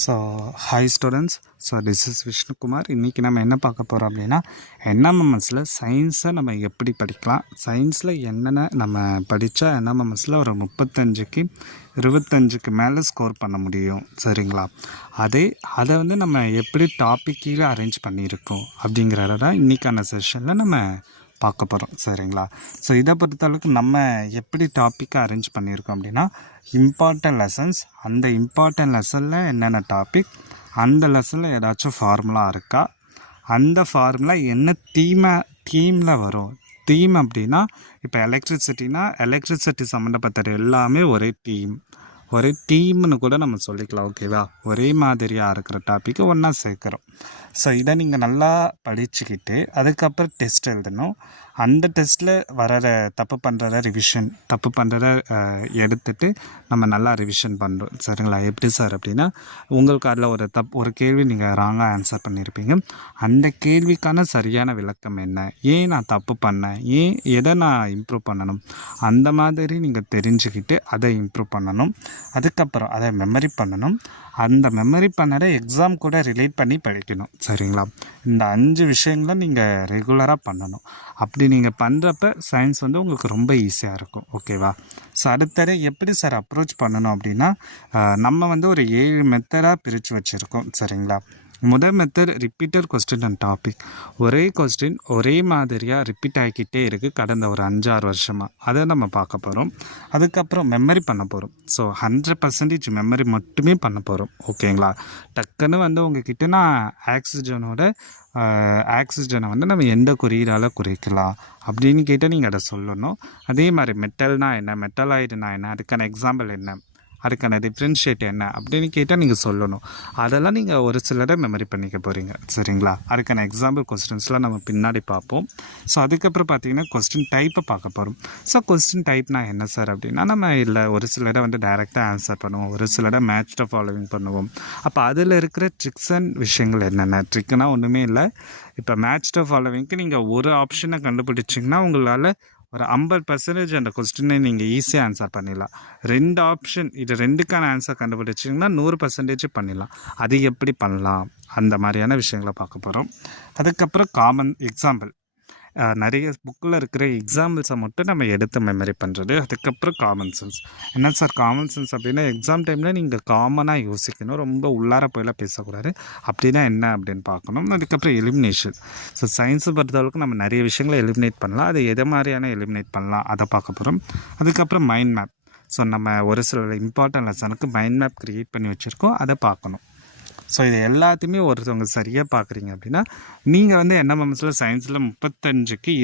So hi students. So this is Vishnukumar. இன்றைக்கி நம்ம என்ன பார்க்க போகிறோம் அப்படின்னா, என்எம்எம்எஸில் சயின்ஸை நம்ம எப்படி படிக்கலாம், சயின்ஸில் என்னென்ன நம்ம படித்தா என்எம்எம்எஸில் ஒரு 35க்கு 25க்கு மேலே ஸ்கோர் பண்ண முடியும், சரிங்களா? அதை வந்து நம்ம எப்படி டாபிக் கீழே அரேஞ்ச் பண்ணியிருக்கோம் அப்படிங்கிறத தான் இன்றைக்கான செஷனில் நம்ம பார்க்க போகிறோம், சரிங்களா? ஸோ இதை பொறுத்தளவுக்கு நம்ம எப்படி டாப்பிக்கை அரேஞ்ச் பண்ணியிருக்கோம் அப்படின்னா, இம்பார்ட்டன்ட் லெசன்ஸ், அந்த இம்பார்ட்டன்ட் லெசனில் என்னென்ன டாபிக், அந்த லெசனில் ஏதாச்சும் ஃபார்முலா இருக்கா, அந்த ஃபார்முலா என்ன தீமில் வரும். தீம் அப்படின்னா இப்போ எலக்ட்ரிசிட்டி சம்மந்தப்பட்ட எல்லாமே ஒரே டீம்னு கூட நம்ம சொல்லிக்கலாம், ஓகேவா? ஒரே மாதிரியாக இருக்கிற டாப்பிக்கை ஒன்றா சேர்க்குறோம். ஸோ இதை நீங்கள் நல்லா படிச்சுக்கிட்டு அதுக்கப்புறம் டெஸ்ட் எழுதணும். அந்த டெஸ்ட்டில் தப்பு பண்ணுறத எடுத்துகிட்டு நம்ம நல்லா ரிவிஷன் பண்ணுறோம், சரிங்களா? எப்படி சார் அப்படின்னா, உங்களுக்கு அதில் ஒரு கேள்வி நீங்கள் ராங்காக ஆன்சர் பண்ணியிருப்பீங்க. அந்த கேள்விக்கான சரியான விளக்கம் என்ன, ஏன் நான் தப்பு பண்ணேன், எதை நான் இம்ப்ரூவ் பண்ணணும், அந்த மாதிரி நீங்கள் தெரிஞ்சுக்கிட்டு அதை இம்ப்ரூவ் பண்ணணும். அதுக்கப்புறம் அதை மெமரி பண்ணணும். அந்த மெமரி பண்ணதை எக்ஸாம் கூட ரிலேட் பண்ணி படிக்கணும், சரிங்களா? இந்த 5 விஷயங்களை நீங்கள் ரெகுலராக பண்ணணும். அப்படி நீங்கள் பண்ணுறப்ப சயின்ஸ் வந்து உங்களுக்கு ரொம்ப ஈஸியாக இருக்கும், ஓகேவா? ஸோ அடுத்தது எப்படி சார் அப்ரோச் பண்ணணும் அப்படின்னா, நம்ம வந்து ஒரு 7 மெத்தடாக பிரித்து வச்சுருக்கோம், சரிங்களா? முதல் method repeated question and topic. ஒரே கொஸ்டின் ஒரே மாதிரியாக ரிப்பீட் ஆகிக்கிட்டே இருக்குது கடந்த ஒரு 5-6 வருஷமாக. அதை நம்ம பார்க்க போகிறோம். அதுக்கப்புறம் மெமரி பண்ண போகிறோம். ஸோ 100% மெமரி மட்டுமே பண்ண போகிறோம், ஓகேங்களா? டக்குன்னு வந்து உங்ககிட்ட நான் ஆக்சிஜனை வந்து நம்ம எந்த குறியீடால் குறிக்கலாம் அப்படின்னு கேட்டால் நீங்கள் அதை சொல்லணும். அதே மாதிரி மெட்டல்னால் என்ன, மெட்டலாய்டுனா என்ன, அதுக்கான எக்ஸாம்பிள் என்ன, அதுக்கான டிஃப்ரென்ஷியேட் என்ன அப்படின்னு கேட்டால் நீங்கள் சொல்லணும். அதெல்லாம் நீங்கள் ஒரு சிலரை மெமரி பண்ணிக்க போகிறீங்க, சரிங்களா? அதுக்கான எக்ஸாம்பிள் கொஸ்டின்ஸ்லாம் நம்ம பின்னாடி பார்ப்போம். ஸோ அதுக்கப்புறம் பார்த்தீங்கன்னா கொஸ்டின் டைப்பை பார்க்க போகிறோம். ஸோ கொஸ்டின் டைப்னா என்ன சார் அப்படின்னா, நம்ம இல்லை ஒரு சிலரை வந்து டைரெக்டாக ஆன்சர் பண்ணுவோம், ஒரு சிலரை மேட்ச் த ஃபாலோவிங் பண்ணுவோம். அப்போ அதில் இருக்கிற ட்ரிக்ஸ் அண்ட் விஷயங்கள் என்னென்ன, ட்ரிக்னால் ஒன்றுமே இல்லை. இப்போ மேட்ச் த ஃபாலோவிங்க்கு நீங்கள் ஒரு ஆப்ஷனை கண்டுபிடிச்சிங்கன்னா உங்களால் ஒரு 50% அந்த கொஸ்டினை நீங்கள் ஈஸியாக ஆன்சர் பண்ணிடலாம். 2 ஆப்ஷன், இது 2க்கான ஆன்சர் கண்டுபிடிச்சிங்கன்னா 100% பண்ணிடலாம். அது எப்படி பண்ணலாம், அந்த மாதிரியான விஷயங்களை பார்க்க போகிறோம். அதுக்கப்புறம் காமன் எக்ஸாம்பிள், நிறைய புக்கில் இருக்கிற எக்ஸாம்பிள்ஸை மட்டும் நம்ம எடுத்து மெமரி பண்ணுறது. அதுக்கப்புறம் காமன் சென்ஸ். என்ன சார் காமன் சென்ஸ் அப்படின்னா, எக்ஸாம் டைமில் நீங்கள் காமனாக யோசிக்கணும், ரொம்ப உள்ளார போயெல்லாம் பேசக்கூடாது. அப்படின்னா என்ன அப்படின்னு பார்க்கணும். அதுக்கப்புறம் எலிமினேஷன். ஸோ சயின்ஸை பொறுத்தளவுக்கு நம்ம நிறைய விஷயங்களை எலிமினேட் பண்ணலாம். அது எதை மாதிரியான எலிமினேட் பண்ணலாம் அதை பார்க்க போகிறோம். அதுக்கப்புறம் மைண்ட் மேப். ஸோ நம்ம ஒரு சில இம்பார்ட்டன்ட் லெசனுக்கு மைண்ட் மேப் க்ரியேட் பண்ணி வச்சுருக்கோம், அதை பார்க்கணும். ஸோ இது எல்லாத்தையுமே ஒருத்தவங்க சரியாக பார்க்குறீங்க அப்படின்னா நீங்கள் வந்து என்எம்எம்எஸில் சயின்ஸில் 35க்கு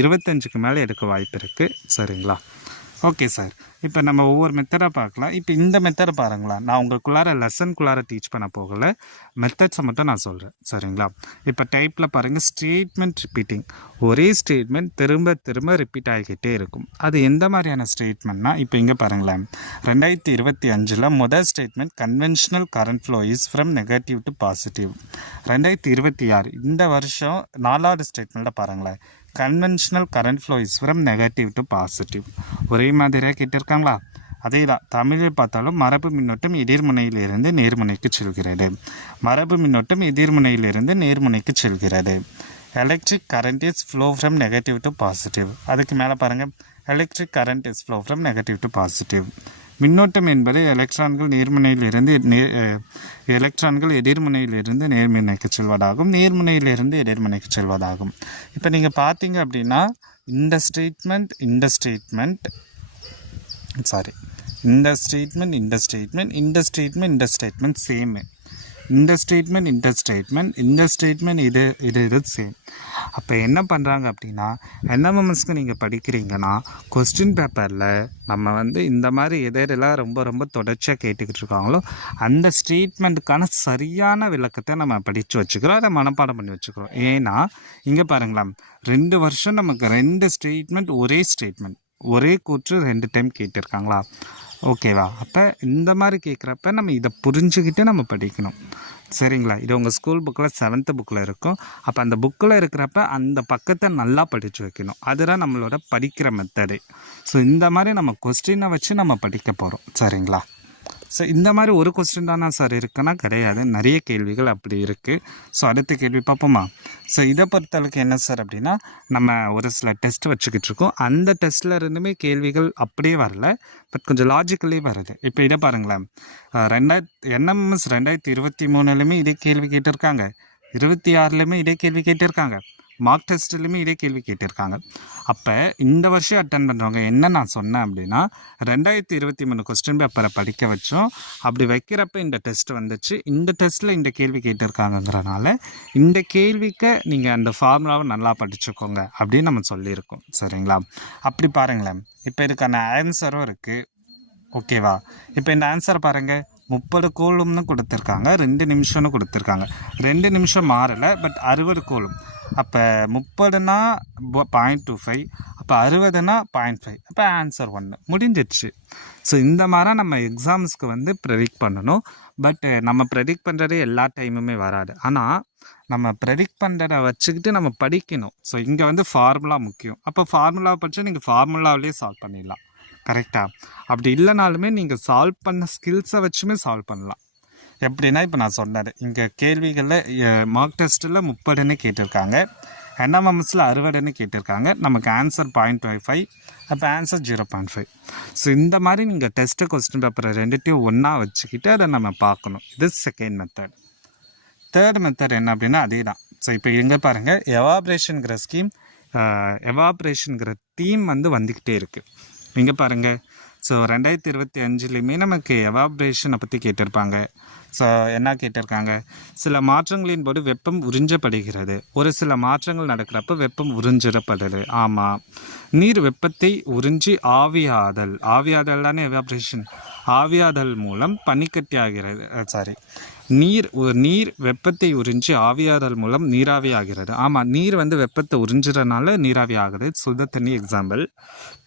25க்கு மேலே எடுக்க வாய்ப்பு இருக்குது, சரிங்களா? ஓகே சார், இப்போ நம்ம ஒவ்வொரு மெத்தடாக பார்க்கலாம். இப்போ இந்த மெத்தடை பாருங்களேன், நான் உங்களுக்குள்ளார லெசனுக்குள்ளார டீச் பண்ண போகலை, மெத்தட்ஸை மட்டும் நான் சொல்கிறேன், சரிங்களா? இப்போ டைப்பில் பாருங்கள், ஸ்டேட்மெண்ட் ரிப்பீட்டிங். ஒரே ஸ்டேட்மெண்ட் திரும்ப திரும்ப ரிப்பீட் ஆகிக்கிட்டே இருக்கும். அது எந்த மாதிரியான ஸ்டேட்மெண்ட்னா, இப்போ இங்கே பாருங்களேன், 2025 முதல் statement conventional current flow is from negative to positive. 2026 இந்த வருஷம் 4வது ஸ்டேட்மெண்ட்டில் பாருங்களேன், conventional current flow is from negative to positive. ஒரே மாதிரியாக கேட்டிருக்காங்களா? அதே தான் தமிழில் பார்த்தாலும் மரபு மின்னோட்டம் எதிர்முனையிலிருந்து நேர்முனைக்கு செல்கிறது, மரபு மின்னோட்டம் எதிர்முனையிலிருந்து நேர்முனைக்கு செல்கிறது. Electric current is flow from negative to positive. அதுக்கு மேலே பாருங்கள், electric current is flow from negative to positive. மின்னோட்டம் என்பது எலக்ட்ரான்கள் எதிர்முனையிலிருந்து நேர்முனைக்கு செல்வதாகும், நேர்முனையிலிருந்து எதிர்முனைக்கு செல்வதாகும். இப்போ நீங்கள் பார்த்தீங்க அப்படின்னா இந்த ஸ்டேட்மெண்ட் சேமு, இந்த ஸ்டேட்மெண்ட் இது சேம். அப்போ என்ன பண்ணுறாங்க அப்படின்னா, என்எம்எம்எஸ்க்கு நீங்கள் படிக்கிறீங்கன்னா கொஸ்டின் பேப்பரில் நம்ம வந்து இந்த மாதிரி எதெல்லாம் ரொம்ப ரொம்ப தொடர்ச்சியாக கேட்டுக்கிட்டு இருக்காங்களோ அந்த ஸ்டேட்மெண்ட்டுக்கான சரியான விளக்கத்தை நம்ம படித்து வச்சுக்கிறோம், அதை மனப்பாடம் பண்ணி வச்சுக்கிறோம். ஏன்னா இங்கே பாருங்களேன், 2 வருஷம் நமக்கு 2 ஸ்டேட்மெண்ட் ஒரே கூற்று 2 டைம் கேட்டிருக்காங்களா, ஓகேவா? அப்போ இந்த மாதிரி கேட்குறப்ப நம்ம இதை புரிஞ்சுக்கிட்டு நம்ம படிக்கணும், சரிங்களா? இது உங்கள் ஸ்கூல் புக்கில் 7th புக்கில் இருக்கும். அப்போ அந்த புக்கில் இருக்கிறப்ப அந்த பக்கத்தை நல்லா படித்து வைக்கணும். அதுதான் நம்மளோட படிக்கிற மெத்தடு. ஸோ இந்த மாதிரி நம்ம கொஸ்டினை வச்சு நம்ம படிக்க போகிறோம், சரிங்களா? ஸோ இந்த மாதிரி ஒரு கொஸ்டின் தானா சார் இருக்குன்னா கிடையாது, நிறைய கேள்விகள் அப்படி இருக்குது. ஸோ அடுத்த கேள்வி பார்ப்போமா? ஸோ இதை பொறுத்தளவுக்கு என்ன சார் அப்படின்னா, நம்ம ஒரு சில டெஸ்ட் வச்சுக்கிட்டு இருக்கோம். அந்த டெஸ்ட்டில் இருந்துமே கேள்விகள் அப்படியே வரல, பட் கொஞ்சம் லாஜிக்கலே வருது. இப்போ இதை பாருங்களேன், NMS 2023 இதே கேள்வி கேட்டிருக்காங்க, 26 இதே கேள்வி கேட்டிருக்காங்க, மார்க் டெஸ்ட்லையுமே இதே கேள்வி கேட்டிருக்காங்க. அப்போ இந்த வருஷம் அட்டன் பண்ணுறவங்க என்ன நான் சொன்னேன் அப்படின்னா, 2023 கொஸ்டின் பேப்பரை படிக்க வச்சோம். அப்படி வைக்கிறப்ப இந்த டெஸ்ட் வந்துச்சு, இந்த டெஸ்ட்டில் இந்த கேள்வி கேட்டிருக்காங்கங்கிறனால இந்த கேள்விக்கு நீங்கள் அந்த ஃபார்முலாவை நல்லா படிச்சுக்கோங்க அப்படின்னு நம்ம சொல்லியிருக்கோம். சரிங்களா? அப்படி பாருங்களேன், இப்போ இதுக்கான ஆன்சரும் இருக்குது. ஓகேவா? இப்போ இந்த ஆன்சர் பாருங்கள், 30 கோலும்னு கொடுத்துருக்காங்க, 2 நிமிஷம்னு கொடுத்துருக்காங்க. 2 நிமிஷம் மாறலை, பட் 60 கோலும். அப்போ 30னா 0.25, அப்போ 60னா 0.5, அப்போ ஆன்சர் 1 முடிஞ்சிடுச்சு. ஸோ இந்த மாதிரி நம்ம எக்ஸாம்ஸ்க்கு வந்து ப்ரெடிக்ட் பண்ணணும். பட் நம்ம ப்ரெடிக்ட் பண்ணுறது எல்லா டைமுமே வராது, ஆனால் நம்ம ப்ரெடிக்ட் பண்ணுறதை வச்சுக்கிட்டு நம்ம படிக்கணும். ஸோ இங்கே வந்து ஃபார்முலா முக்கியம். அப்போ ஃபார்முலாவை படித்தா நீங்கள் ஃபார்முலாவிலே சால்வ் பண்ணிடலாம். கரெக்டாக? அப்படி இல்லைனாலுமே நீங்கள் சால்வ் பண்ண ஸ்கில்ஸை வச்சுமே சால்வ் பண்ணலாம். எப்படின்னா, இப்போ நான் சொன்னது இங்கே கேள்விகளில் மார்க் டெஸ்ட்டில் 30ன்னு கேட்டிருக்காங்க, NMMSல 60ன்னு கேட்டிருக்காங்க, நமக்கு ஆன்சர் 0.25, அப்போ ஆன்சர் 0.5. ஸோ இந்த மாதிரி நீங்கள் டெஸ்ட்டு கொஸ்டின் பேப்பரை ரெண்டுத்தையும் ஒன்றா வச்சுக்கிட்டு அதை நம்ம பார்க்கணும். இது செகண்ட் மெத்தட். தேர்ட் மெத்தட் என்ன அப்படின்னா, அதே தான். ஸோ இப்போ எங்கே பாருங்கள், எவாப்ரேஷனுங்கிற ஸ்கீம், எவாப்ரேஷனுங்கிற தீம் வந்து வந்துக்கிட்டே இருக்குது. இங்கே பாருங்கள், ஸோ 2025லையுமே நமக்கு எவாப்ரேஷனை பற்றி கேட்டிருப்பாங்க. ஸோ என்ன கேட்டிருக்காங்க, சில மாற்றங்களின் போது வெப்பம் உறிஞ்சப்படுகிறது, ஒரு சில மாற்றங்கள் நடக்கிறப்ப வெப்பம் உறிஞ்சிடப்படுது. ஆமாம், நீர் வெப்பத்தை உறிஞ்சி ஆவியாதல், ஆவியாதல் தானே எவாப்ரேஷன், ஆவியாதல் மூலம் பனிக்கட்டி ஆகிறது. நீர் வெப்பத்தை உறிஞ்சி ஆவியாதல் மூலம் நீராவி ஆகிறது. ஆமாம், நீர் வந்து வெப்பத்தை உறிஞ்சுறதுனால நீராவி ஆகுது, சுட தண்ணி எக்ஸாம்பிள்.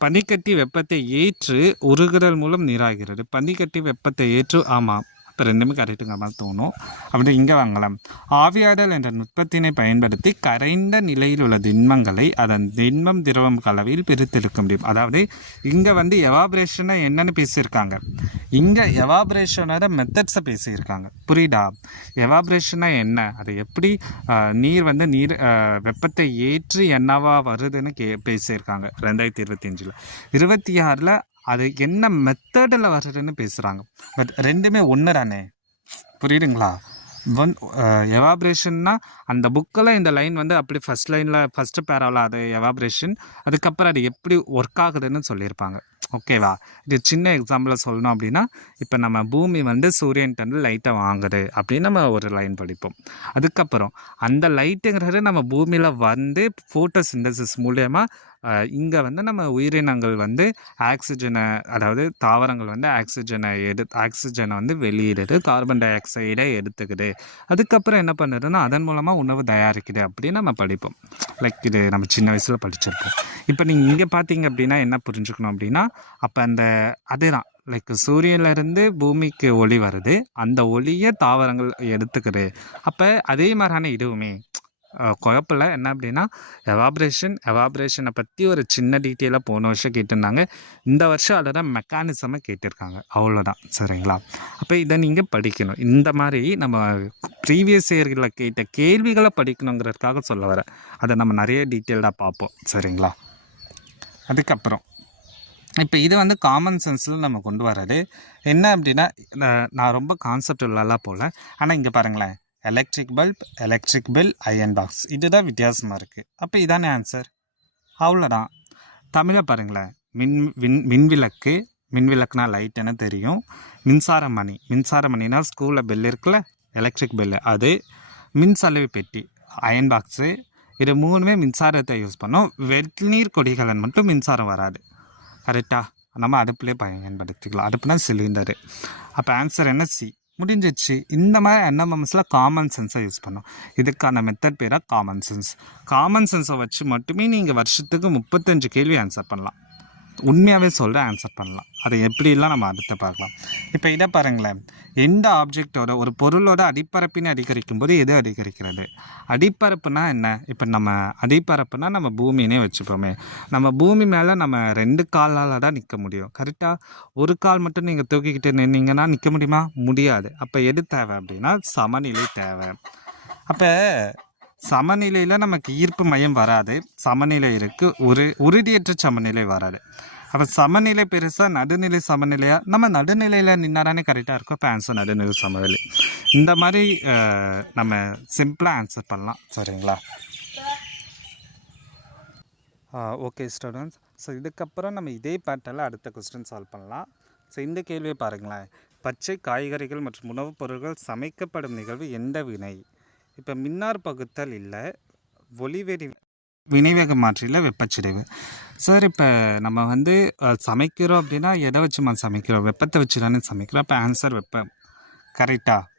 பனிக்கட்டி வெப்பத்தை ஏற்று உருகுதல் மூலம் நீராகிறது, பனிக்கட்டி வெப்பத்தை ஏற்று. ஆமாம், இப்போ ரெண்டுமே கரெக்டுங்க மாதிரி தோணும். அப்படி இங்கே வாங்கலாம், ஆவியாதல் என்ற நுட்பத்தினை பயன்படுத்தி கரைந்த நிலையில் உள்ள திண்மங்களை அதன் திண்மம் திரவம் கலவையில் பிரித்தெடுக்க முடியும். அதாவது இங்கே வந்து எவாப்ரேஷனை என்னன்னு பேசியிருக்காங்க, இங்கே எவாப்ரேஷனோட மெத்தட்ஸை பேசியிருக்காங்க. புரியுதா? எவாப்ரேஷனா என்ன, அது எப்படி நீர் வந்து வெப்பத்தை ஏற்றி என்னவா வருதுன்னு பேசியிருக்காங்க 2025. 26ல் அது என்ன மெத்தடில் வருதுன்னு பேசுகிறாங்க. பட் ரெண்டுமே ஒன்று தானே, புரியுதுங்களா? எவாப்ரேஷன்னா அந்த புக்கில் இந்த லைன் வந்து அப்படி ஃபஸ்ட் லைனில் ஃபஸ்ட்டு பேராவில் அது எவாப்ரேஷன், அதுக்கப்புறம் அது எப்படி ஒர்க் ஆகுதுன்னு சொல்லியிருப்பாங்க. ஓகேவா? இது சின்ன எக்ஸாம்பிளில் சொல்லணும் அப்படின்னா, இப்போ நம்ம பூமி வந்து சூரியன்கிட்ட லைட்டை வாங்குது அப்படின்னு நம்ம ஒரு லைன் படிப்போம். அதுக்கப்புறம் அந்த லைட்டுங்கிறது நம்ம பூமியில் வந்து ஃபோட்டோசிந்தசிஸ் மூலயமா இங்கே வந்து நம்ம உயிரினங்கள் வந்து ஆக்சிஜனை, அதாவது தாவரங்கள் வந்து ஆக்சிஜனை வந்து வெளியிடுது, கார்பன் டை ஆக்சைடை எடுத்துக்குது, அதுக்கப்புறம் என்ன பண்ணுறதுன்னா அதன் மூலமாக உணவு தயாரிக்குது அப்படின்னு நம்ம படிப்போம். லைக் இது நம்ம சின்ன வயசில் படிச்சிருப்போம். இப்போ நீங்கள் இங்கே பார்த்தீங்க அப்படின்னா என்ன புரிஞ்சுக்கணும் அப்படின்னா, அப்போ அதே தான், லைக் சூரியன்லேருந்து பூமிக்கு ஒளி வருது, அந்த ஒளியை தாவரங்கள் எடுத்துக்குது. அப்போ அதே மாதிரியான இதுவுமே குழப்பில் என்ன அப்படின்னா, எவாப்ரேஷனை பற்றி ஒரு சின்ன டீட்டெயிலாக போன வருஷம் கேட்டிருந்தாங்க, இந்த வருஷம் அதோட மெக்கானிசமை கேட்டிருக்காங்க, அவ்வளோதான். சரிங்களா? அப்போ இதை நீங்கள் படிக்கணும். இந்த மாதிரி நம்ம ப்ரீவியஸ் இயர்களில் கேட்ட கேள்விகளை படிக்கணுங்கிறதுக்காக சொல்ல வரேன். அதை நம்ம நிறைய டீட்டெயில்டாக பார்ப்போம். சரிங்களா? அதுக்கப்புறம் இப்போ இது வந்து காமன் சென்ஸில் நம்ம கொண்டு வர்றது என்ன அப்படின்னா, நான் ரொம்ப கான்செப்ட் உள்ளலாம் போல், ஆனால் இங்கே பாருங்களேன், electric bulb, electric bill, iron box, இதுதான் வித்தியாசமாக இருக்குது. அப்போ இதானே ஆன்சர், அவ்வளோதான். தமிழை பாருங்களேன், மின்விளக்கு, மின்விளக்குனா லைட்டுன்னு தெரியும். மின்சாரமணினா ஸ்கூலில் பெல் இருக்குல்ல, எலக்ட்ரிக் பெல்லு அது. மின்சலவை பெட்டி, அயன் பாக்ஸு, இது மூணுமே மின்சாரத்தை யூஸ் பண்ணோம். வெந்நீர் கொடிகளில் மட்டும் மின்சாரம் வராது. கரெக்டாக? நம்ம அடுப்புலேயே பயன்படுத்திக்கலாம், அடுப்புனா சிலிண்டரு. அப்போ ஆன்சர் என்ன? சி. முடிஞ்சிச்சு. இந்த மாதிரி NMMSல காமன் சென்ஸை யூஸ் பண்ணோம். இதுக்கான மெத்தட் பேராக காமன் சென்ஸ். காமன் சென்ஸை வச்சு மட்டுமே நீங்கள் வருஷத்துக்கு 35 கேள்வி ஆன்சர் பண்ணலாம். உண்மையாகவே சொல்கிற ஆன்சர் பண்ணலாம். அதை எப்படிலாம் நம்ம அடுத்து பார்க்கலாம். இப்போ இதை பாருங்களேன், எந்த ஆப்ஜெக்டோட ஒரு பொருளோட அடிப்பரப்பினை அதிகரிக்கும் போது எது அதிகரிக்கிறது? அடிப்பரப்புனா என்ன? இப்போ நம்ம அடிப்பரப்புனா நம்ம பூமினே வச்சுப்போமே. நம்ம பூமி மேலே நம்ம 2 காலால் தான் நிற்க முடியும். கரெக்டாக? ஒரு கால் மட்டும் நீங்கள் தூக்கிக்கிட்டு நின்னீங்கன்னா நிற்க முடியுமா? முடியாது. அப்போ எது தேவை அப்படின்னா சமநிலை தேவை. அப்போ சமநிலையில் நமக்கு ஈர்ப்பு மையம் வராது. சமநிலை இருக்குது, உறுதியற்ற சமநிலை வராது. அப்போ சமநிலை பெருசாக, நடுநிலை சமநிலையாக? நம்ம நடுநிலையில் நின்னா தானே கரெக்டாக இருக்கும். இப்போ ஆன்சர் நடுநிலை சமநிலை. இந்த மாதிரி நம்ம சிம்பிளாக ஆன்சர் பண்ணலாம். சரிங்களா? ஓகே ஸ்டூடெண்ட்ஸ், ஸோ இதுக்கப்புறம் நம்ம இதே பேட்டர்னில் அடுத்த கொஸ்டின் சால்வ் பண்ணலாம். ஸோ இந்த கேள்வியை பாருங்களேன். பச்சை காய்கறிகள் மற்றும் உணவுப் பொருட்கள் சமைக்கப்படும் நிகழ்வு எந்த வினை? இப்போ மின்னார் பகுத்தல் இல்லை, ஒளிவெறி வினைவேக மாற்றியில் வெப்பச்சிதைவு. சார் இப்போ நம்ம வந்து சமைக்கிறோம் அப்படின்னா எதை வச்சுமா சமைக்கிறோம்? வெப்பத்தை வச்சு தானே சமைக்கிறோம். அப்போ ஆன்சர் வெப்பம். கரெக்டாக?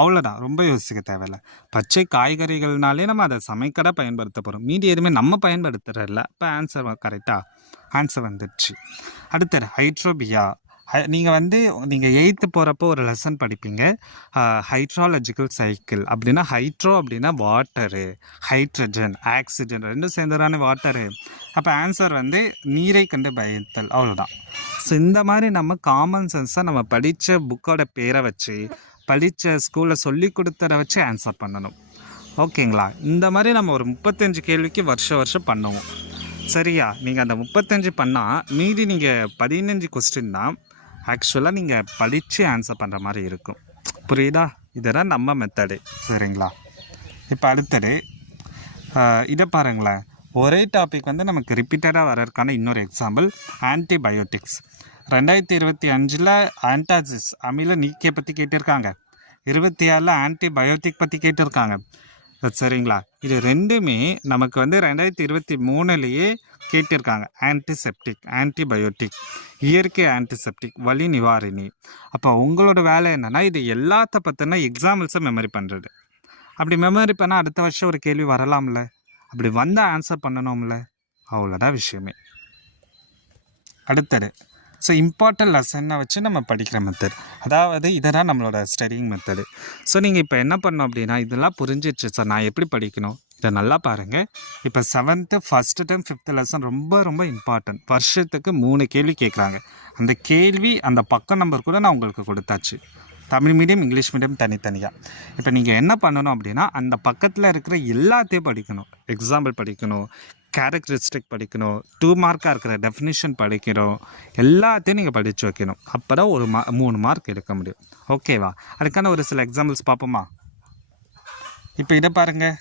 அவ்வளோதான், ரொம்ப யோசிக்க தேவையில்லை. பச்சை காய்கறிகள்னாலே நம்ம அதை சமைக்கதான் பயன்படுத்த போகிறோம். மீதி எதுவுமே நம்ம பயன்படுத்துகிறதில்ல. இப்போ ஆன்சர் கரெக்டாக ஆன்சர் வந்துடுச்சு. அடுத்தது ஹைட்ரோபியா. நீங்கள் 8th போகிறப்போ ஒரு லெசன் படிப்பீங்க, ஹைட்ராலஜிக்கல் சைக்கிள். அப்படின்னா ஹைட்ரோ அப்படின்னா வாட்டரு, ஹைட்ரஜன், ஆக்சிஜன் ரெண்டும் சேர்ந்ததானே வாட்டரு. அப்போ ஆன்சர் நீரை கண்டு பயத்தல். அவ்வளோதான். ஸோ இந்த மாதிரி நம்ம காமன் சென்ஸாக நம்ம படித்த புக்கோட பேரை வச்சு, படித்த ஸ்கூலில் சொல்லி கொடுத்ததை வச்சு ஆன்சர் பண்ணணும். ஓகேங்களா? இந்த மாதிரி நம்ம ஒரு 35 கேள்விக்கு வருஷம் பண்ணுவோம். சரியா? நீங்கள் அந்த 35 பண்ணால் மீதி நீங்கள் 15 கொஸ்டின் தான் ஆக்சுவலாக நீங்கள் படித்து ஆன்சர் பண்ணுற மாதிரி இருக்கும். புரியுதா? இதெல்லாம் நம்ம மெத்தடு. சரிங்களா? இப்போ அடுத்தது இதை பாருங்களேன். ஒரே டாபிக் நமக்கு ரிப்பீட்டடாக வர்றதுக்கான இன்னொரு எக்ஸாம்பிள் ஆன்டிபயோட்டிக்ஸ். 2025 ஆன்டாசிஸ் அமில நீக்கிய பற்றி கேட்டிருக்காங்க. 27 ஆன்டிபயோட்டிக் பற்றி கேட்டிருக்காங்க. சரிங்களா? இது ரெண்டுமே நமக்கு 2023 கேட்டிருக்காங்க. ஆன்டிசெப்டிக், ஆன்டிபயோட்டிக், இயற்கை ஆன்டிசெப்டிக், வலி நிவாரணி. அப்போ உங்களோட வேலை என்னென்னா இது எல்லாத்த பற்றின எக்ஸாம்பிள்ஸை மெமரி பண்ணுறது. அப்படி மெமரி பண்ணால் அடுத்த வருஷம் ஒரு கேள்வி வரலாம்ல, அப்படி வந்தால் ஆன்சர் பண்ணணும்ல. அவ்வளோதான் விஷயமே. அடுத்தது ஸோ இம்பார்ட்டன்ட் லெசனை வச்சு நம்ம படிக்கிற மெத்தட், அதாவது இதெல்லாம் நம்மளோட ஸ்டடிங் மெத்தடு. ஸோ நீங்கள் இப்போ என்ன பண்ணோம் அப்படின்னா, இதெல்லாம் புரிஞ்சிடுச்சு சார், நான் எப்படி படிக்கணும் இதை நல்லா பாருங்கள். இப்போ 7th first time 5th lesson ரொம்ப இம்பார்ட்டன்ட். வருஷத்துக்கு 3 கேள்வி கேட்குறாங்க. அந்த கேள்வி அந்த பக்க நம்பர் கூட நான் உங்களுக்கு கொடுத்தாச்சு. தமிழ் மீடியம், இங்கிலீஷ் மீடியம் தனித்தனியாக. இப்போ நீங்கள் என்ன பண்ணணும் அப்படின்னா, அந்த பக்கத்தில் இருக்கிற எல்லாத்தையும் படிக்கணும். எக்ஸாம்பிள் படிக்கணும், கேரக்டரிஸ்டிக் படிக்கணும், 2 மார்க்காக இருக்கிற டெஃபினிஷன் படிக்கணும். எல்லாத்தையும் நீங்கள் படித்து வைக்கணும். அப்போ தான் ஒரு 3 மார்க் எடுக்க முடியும். ஓகேவா? அதுக்கான ஒரு சில எக்ஸாம்பிள்ஸ் பார்ப்போமா? இப்போ இதை பாருங்கள்.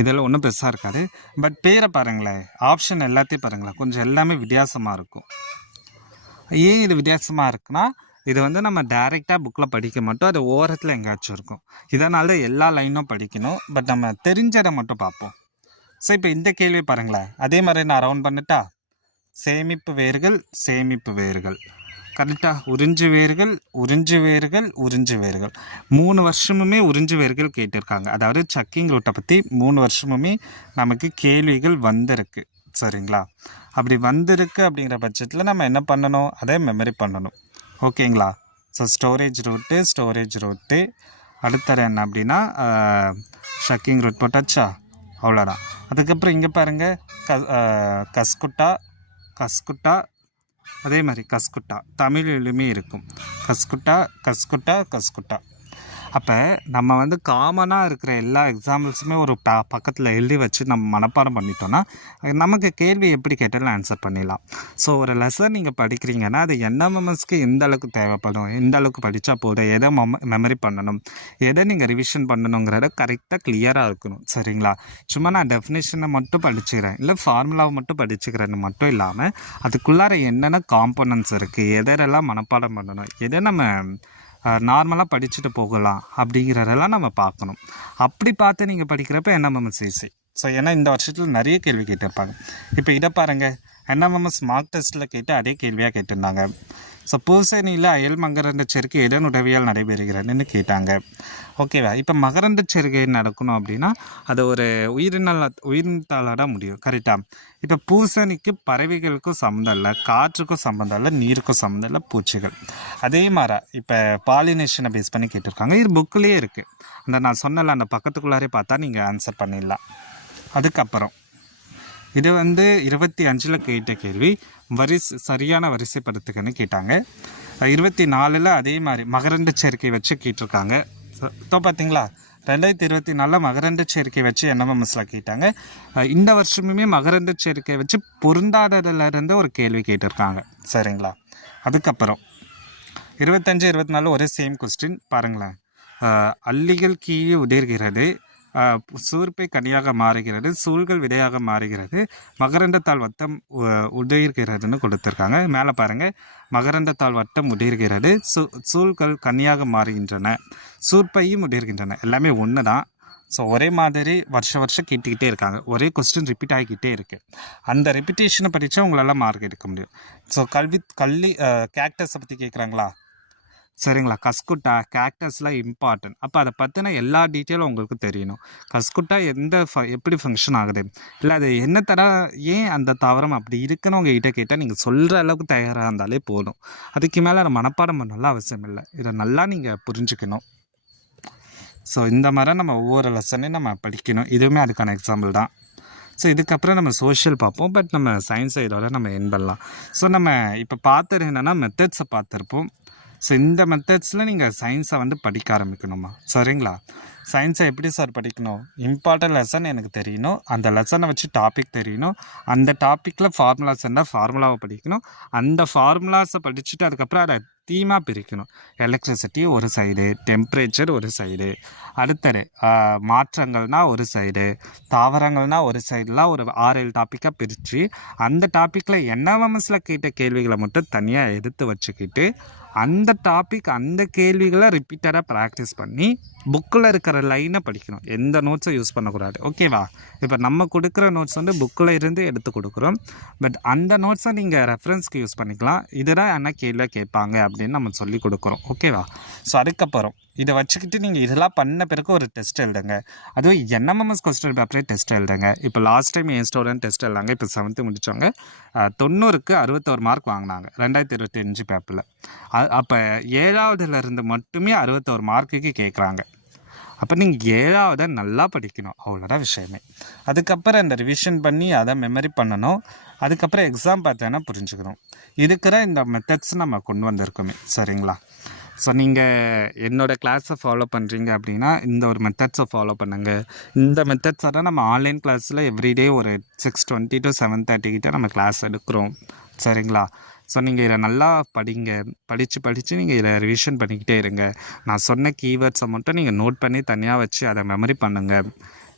இதெல்லாம் ஒன்றும் பெருசாக இருக்காது, பட் பேரை பாருங்களேன், ஆப்ஷன் எல்லாத்தையும் பாருங்களேன், கொஞ்சம் எல்லாமே வித்தியாசமாக இருக்கும். ஏன் இது வித்தியாசமாக இருக்குன்னா, இது நம்ம டைரெக்டாக புக்கில் படிக்க மாட்டோம், அது ஓரத்தில் எங்கேயாச்சும் இருக்கும். இதனால தான் எல்லா லைனும் படிக்கணும், பட் நம்ம தெரிஞ்சதை மட்டும் பார்ப்போம். ஸோ இப்போ இந்த கேள்வி பாருங்களேன், அதே மாதிரி நான் ரவுண்ட் பண்ணிட்டா, சேமிப்பு வேர்கள், சேமிப்பு வேர்கள், கரெக்டாக? உறிஞ்சு வேர்கள், உறிஞ்சு வேர்கள், உறிஞ்சு வேர்கள். 3 வருஷமுமே உறிஞ்சு வேர்கள் கேட்டிருக்காங்க. அதாவது சக்கிங் ரூட்டை பற்றி 3 வருஷமுமே நமக்கு கேள்விகள் வந்திருக்கு. சரிங்களா? அப்படி வந்திருக்கு அப்படிங்கிற பட்சத்தில் நம்ம என்ன பண்ணணும், அதே மெமரி பண்ணணும். ஓகேங்களா? ஸோ ஸ்டோரேஜ் ரூட்டு அடுத்தது என்ன அப்படின்னா ஷக்கிங் ரூட் போட்டாச்சா? அவ்வளோதான். அதுக்கப்புறம் இங்கே பாருங்கள், கஸ்குட்டா, அதே மாதிரி கஸ்குட்டா தமிழிலுமே இருக்கும். கஸ்குட்டா. அப்போ நம்ம காமனாக இருக்கிற எல்லா எக்ஸாம்பிள்ஸுமே ஒரு பக்கத்தில் எழுதி வச்சு நம்ம மனப்பாடம் பண்ணிட்டோன்னா நமக்கு கேள்வி எப்படி கேட்டாலும் ஆன்சர் பண்ணிடலாம். ஸோ ஒரு லெசன் நீங்கள் படிக்கிறீங்கன்னா அது என்எம்எம்எஸ்க்கு எந்த அளவுக்கு தேவைப்படும், எந்த அளவுக்கு படித்தா போதும், எதை மெமரி பண்ணணும், எதை நீங்கள் ரிவிஷன் பண்ணணுங்கிறத கரெக்டாக கிளியராக இருக்கணும். சரிங்களா? சும்மா நான் டெஃபினேஷனை மட்டும் படிச்சுக்கிறேன், இல்லை ஃபார்முலாவை மட்டும் படிச்சுக்கிறேன்னு மட்டும் இல்லாமல் அதுக்குள்ளார என்னென்ன காம்போனன்ட்ஸ் இருக்குது, எதெல்லாம் மனப்பாடம் பண்ணணும், எதை நம்ம நார்மலாக படிச்சுட்டு போகலாம் அப்படிங்கிறதெல்லாம் நம்ம பார்க்கணும். அப்படி பார்த்து நீங்கள் படிக்கிறப்ப என்எம்எம்எஸ் ஈஸி. ஸோ ஏன்னா இந்த வருஷத்தில் நிறைய கேள்வி கேட்டிருப்பாங்க. இப்போ இதை பாருங்கள், என்எம்எம்எஸ் மார்க் டெஸ்ட்டில் கேட்டு அதே கேள்வியாக கேட்டிருந்தாங்க. ஸோ பூசணியில் அயல் மகரந்த சேர்க்கை எதனுதவியால் நடைபெறுகிறதுன்னு கேட்டாங்க. ஓகேவா? இப்போ மகரந்த சேர்க்கை நடக்கணும் அப்படின்னா அது ஒரு உயிரினத்தால் தான் முடியும். கரெக்டாக? இப்போ பூசணிக்கு பறவைகளுக்கும் சம்மந்தம் இல்லை, காற்றுக்கும் சம்மந்தம் இல்லை, நீருக்கும் சம்மந்தம் இல்லை, பூச்சிகள். அதே மாதிரி இப்போ பாலினேஷனை பேஸ் பண்ணி கேட்டிருக்காங்க. இது புக்கிலேயே இருக்குது. அந்த நான் சொன்னல அந்த பக்கத்துக்குள்ளாரே பார்த்தா நீங்கள் ஆன்சர் பண்ணிடலாம். அதுக்கப்புறம் இது 25 கேட்ட கேள்வி சரியான வரிசைப்படுத்துக்கன்னு கேட்டாங்க. 24 அதே மாதிரி மகரந்த சேர்க்கை வச்சு கேட்டிருக்காங்க. ஸோ பார்த்தீங்களா 2024 மகரந்த சேர்க்கை வச்சு என்எம்எம்எஸ்ல கேட்டாங்க. இந்த வருஷமுமே மகரந்த சேர்க்கை வச்சு பொருந்தாததுலேருந்து ஒரு கேள்வி கேட்டிருக்காங்க. சரிங்களா? அதுக்கப்புறம் 25, 24 ஒரே சேம் கொஸ்டின் பாருங்களேன். அல்லிகள் கீழே உதிர்கிறது, சூர்பை கனியாக மாறுகிறது, சூழ்கள் விதையாக மாறுகிறது, மகரந்தத்தால் வட்டம் உதிர்கிறதுன்னு கொடுத்துருக்காங்க. மேலே பாருங்கள், மகரந்தத்தால் வட்டம் உதிர்கிறது, சூழ்கள் கனியாக மாறுகின்றன, சூர்பையும் உதிர்கின்றன. எல்லாமே ஒன்று தான். ஸோ ஒரே மாதிரி வருஷம் கேட்டுக்கிட்டே இருக்காங்க. ஒரே கொஸ்டின் ரிப்பீட் ஆகிக்கிட்டே இருக்குது. அந்த ரிப்பீட்டேஷனை படித்தா உங்களால் மார்க் எடுக்க முடியும். ஸோ கேக்டஸை பற்றி கேட்குறாங்களா? சரிங்களா? கஸ்குட்டா கேக்டஸ்லாம் இம்பார்ட்டன்ட். அப்போ அதை பற்றின எல்லா டீட்டெயிலும் உங்களுக்கு தெரியணும். கஸ்குட்டா எப்படி ஃபங்க்ஷன் ஆகுது, இல்லை அது என்ன ஏன் அந்த தாவரம் அப்படி இருக்குன்னு உங்ககிட்ட கேட்டால் நீங்கள் சொல்கிற அளவுக்கு தயாராக இருந்தாலே போதும். அதுக்கு மேலே அதை மனப்பாடம் பண்ணலாம் அவசியம் இல்லை. இதை நல்லா நீங்கள் புரிஞ்சுக்கணும். ஸோ இந்த மாதிரி நம்ம ஒவ்வொரு லெசனையும் நம்ம படிக்கணும். இதுவுமே அதுக்கான எக்ஸாம்பிள் தான். ஸோ இதுக்கப்புறம் நம்ம சோஷியல் பார்ப்போம். பட் நம்ம சயின்ஸ் இதோட நம்ம என் பண்ணலாம். ஸோ நம்ம இப்போ பார்த்தது என்னென்னா மெத்தட்ஸை பார்த்துருப்போம். ஸோ இந்த மெத்தட்ஸில் நீங்கள் சயின்ஸை படிக்க ஆரம்பிக்கணுமா? சரிங்களா? சயின்ஸை எப்படி சார் படிக்கணும்? இம்பார்ட்டன்ட் லெசன் எனக்கு தெரியணும், அந்த லெசனை வச்சு டாபிக் தெரியணும், அந்த டாப்பிக்கில் ஃபார்முலாஸ் இருந்தால் ஃபார்முலாவை படிக்கணும், அந்த ஃபார்முலாஸை படிச்சுட்டு அதுக்கப்புறம் அதை தீமாக பிரிக்கணும். எலக்ட்ரிசிட்டி ஒரு சைடு, டெம்பரேச்சர் ஒரு சைடு, அடுத்தது மாற்றங்கள்னால் ஒரு சைடு, தாவரங்கள்னால் ஒரு சைடெலாம் ஒரு 6-7 டாப்பிக்காக பிரித்து அந்த டாப்பிக்கில் என்எம்எம்எஸில் கேட்ட கேள்விகளை மட்டும் தனியாக எடுத்து வச்சுக்கிட்டு அந்த டாபிக் அந்த கேள்விகளை ரிப்பீட்டடாக ப்ராக்டிஸ் பண்ணி புக்கில் இருக்கிற லைனை படிக்கணும். எந்த நோட்ஸை யூஸ் பண்ணக்கூடாது. ஓகேவா? இப்போ நம்ம கொடுக்குற நோட்ஸ் புக்கில் இருந்து எடுத்து கொடுக்குறோம். பட் அந்த நோட்ஸை நீங்கள் ரெஃபரன்ஸ்க்கு யூஸ் பண்ணிக்கலாம். இதுதான் என்ன கேள்வியாக கேட்பாங்க அப்படின்னு நம்ம சொல்லி கொடுக்குறோம். ஓகேவா? ஸோ அதுக்கப்புறம் இதை வச்சுக்கிட்டு நீங்கள் இதெல்லாம் பண்ண பிறகு ஒரு டெஸ்ட் எழுதுங்க. அதுவும் என்எம்எம்எஸ் கொஸ்டின் பேப்பரே டெஸ்ட் எழுதுங்க. இப்போ லாஸ்ட் டைம் என் ஸ்டூடெண்ட் டெஸ்ட் எழுதாங்க. இப்போ 7th முடித்தவங்க 90க்கு 61 மார்க் வாங்கினாங்க 2025 பேப்பரில். அப்போ 7வதுலேருந்து மட்டுமே 61 மார்க்குக்கு கேட்குறாங்க. அப்போ நீங்கள் 7வதை நல்லா படிக்கணும். அவ்வளோதான் விஷயமே. அதுக்கப்புறம் அந்த ரிவிஷன் பண்ணி அதை மெமரி பண்ணணும். அதுக்கப்புறம் எக்ஸாம் பார்த்தோன்னா புரிஞ்சுக்கணும். இருக்கிற இந்த மெத்தட்ஸ் நம்ம கொண்டு வந்திருக்கோமே. சரிங்களா? ஸோ நீங்கள் என்னோடய கிளாஸை ஃபாலோ பண்ணுறீங்க அப்படின்னா இந்த ஒரு மெத்தட்ஸை ஃபாலோ பண்ணுங்கள். இந்த மெத்தட்ஸை தான் நம்ம ஆன்லைன் கிளாஸில் எவ்ரிடே ஒரு 6:20 to 7:30 கிட்ட நம்ம கிளாஸ் எடுக்கிறோம். சரிங்களா? ஸோ நீங்கள் இதை நல்லா படித்து நீங்கள் இதை ரிவிஷன் பண்ணிக்கிட்டே இருங்க. நான் சொன்ன கீவேர்ட்ஸை மட்டும் நீங்கள் நோட் பண்ணி தனியாக வச்சு அதை மெமரி பண்ணுங்கள்.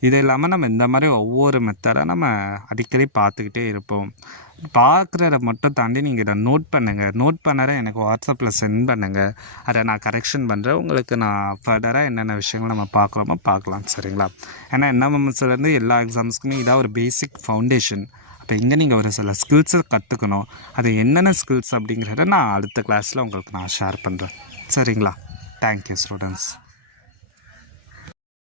இது இல்லாமல் நம்ம இந்த மாதிரி ஒவ்வொரு மெத்தடாக நம்ம அடிக்கடி பார்த்துக்கிட்டே இருப்போம். பார்க்குறத மட்டும் தாண்டி நீங்கள் இதை நோட் பண்ணுங்கள். நோட் பண்ணதை எனக்கு வாட்ஸ்அப்பில் சென்ட் பண்ணுங்கள். அதை நான் கரெக்ஷன் பண்ணுறேன். உங்களுக்கு நான் ஃபர்தராக என்னென்ன விஷயங்கள் நம்ம பார்க்குறோமோ பார்க்கலாம். சரிங்களா? ஏன்னா என்எம்எம்எஸ்லேருந்து எல்லா எக்ஸாம்ஸ்க்குமே இதாக ஒரு பேசிக் ஃபவுண்டேஷன். அப்போ இங்கே நீங்கள் ஒரு சில ஸ்கில்ஸை கற்றுக்கணும். அது என்னென்ன ஸ்கில்ஸ் அப்படிங்கிறத நான் அடுத்த கிளாஸில் உங்களுக்கு நான் ஷேர் பண்ணுறேன். சரிங்களா? Thank you students.